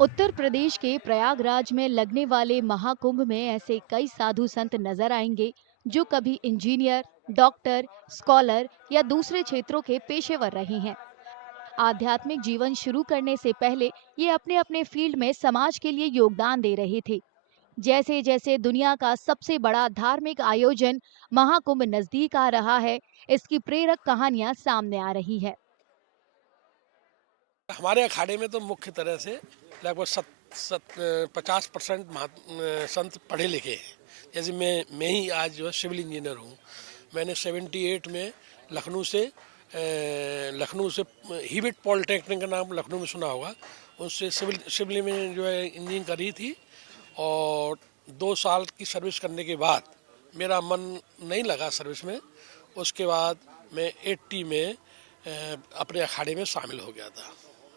उत्तर प्रदेश के प्रयागराज में लगने वाले महाकुंभ में ऐसे कई साधु संत नजर आएंगे जो कभी इंजीनियर, डॉक्टर, स्कॉलर या दूसरे क्षेत्रों के पेशेवर रहे हैं। आध्यात्मिक जीवन शुरू करने से पहले ये अपने अपने फील्ड में समाज के लिए योगदान दे रहे थे। जैसे जैसे दुनिया का सबसे बड़ा धार्मिक आयोजन महाकुंभ नजदीक आ रहा है, इसकी प्रेरक कहानियां सामने आ रही है। हमारे अखाड़े में तो मुख्य तरह से लगभग सत सत 50% संत पढ़े लिखे हैं। जैसे मैं ही आज जो है सिविल इंजीनियर हूँ। मैंने 78 में लखनऊ से हिबिट पॉलिटेक्निक का नाम लखनऊ में सुना होगा, उससे सिविल में जो है इंजीनियरिंग करी थी। और 2 साल की सर्विस करने के बाद मेरा मन नहीं लगा सर्विस में। उसके बाद मैं 80 में अपने अखाड़े में शामिल हो गया था,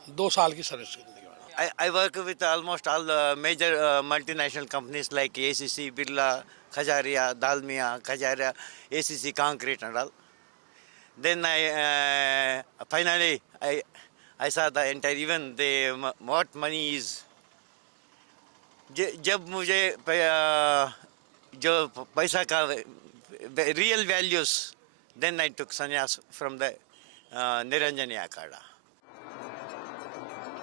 2 साल की सर्विस करने के बाद। I work with almost all the major multinational companies like ACC, Birla, Khajaria, Dalmia, Khajaria, ACC Concrete and all. Then I saw the entire even the what money is. जब मुझे जो पैसा का real values, then I took sannyas from the Niranjani Akada.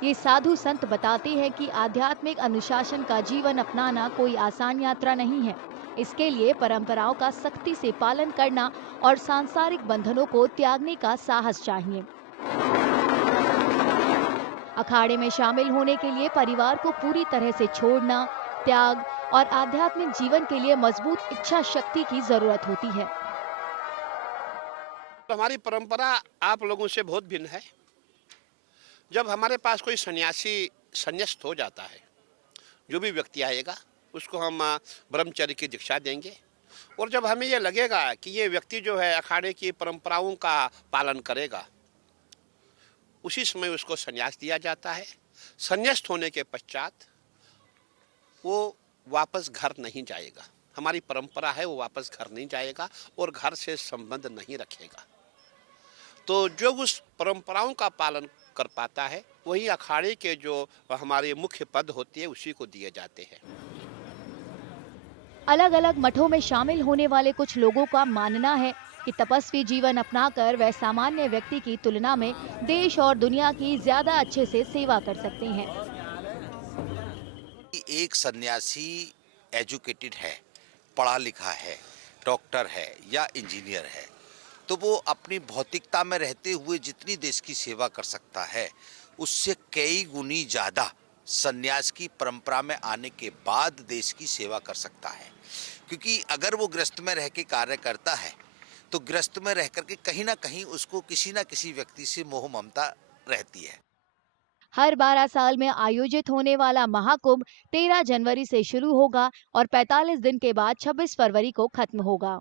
ये साधु संत बताते हैं कि आध्यात्मिक अनुशासन का जीवन अपनाना कोई आसान यात्रा नहीं है। इसके लिए परंपराओं का सख्ती से पालन करना और सांसारिक बंधनों को त्यागने का साहस चाहिए। अखाड़े में शामिल होने के लिए परिवार को पूरी तरह से छोड़ना, त्याग और आध्यात्मिक जीवन के लिए मजबूत इच्छा शक्ति की जरूरत होती है। हमारी परंपरा आप लोगों से बहुत भिन्न है। जब हमारे पास कोई सन्यासी संन्यास्त हो जाता है, जो भी व्यक्ति आएगा उसको हम ब्रह्मचर्य की दीक्षा देंगे। और जब हमें ये लगेगा कि ये व्यक्ति जो है अखाड़े की परंपराओं का पालन करेगा, उसी समय उसको संन्यास दिया जाता है। संन्यास्त होने के पश्चात वो वापस घर नहीं जाएगा। हमारी परंपरा है वो वापस घर नहीं जाएगा और घर से संबंध नहीं रखेगा। तो जो उस परंपराओं का पालन कर पाता है वही अखाड़े के जो हमारे मुख्य पद होती है उसी को दिए जाते हैं। अलग अलग मठों में शामिल होने वाले कुछ लोगों का मानना है कि तपस्वी जीवन अपनाकर वह सामान्य व्यक्ति की तुलना में देश और दुनिया की ज्यादा अच्छे से सेवा कर सकते हैं। एक सन्यासी एजुकेटेड है, पढ़ा लिखा है, डॉक्टर है या इंजीनियर है, तो वो अपनी भौतिकता में रहते हुए जितनी देश की सेवा कर सकता है उससे कई गुनी ज़्यादा सन्यास की परंपरा में आने के बाद देश की सेवा कर सकता है। क्योंकि अगर वो गृहस्थ में रह के कार्य करता है तो गृहस्थ में रह करके कहीं ना कहीं उसको किसी ना किसी व्यक्ति से मोह ममता रहती है। हर 12 साल में आयोजित होने वाला महाकुंभ 13 जनवरी से शुरू होगा और 45 दिन के बाद 26 फरवरी को खत्म होगा।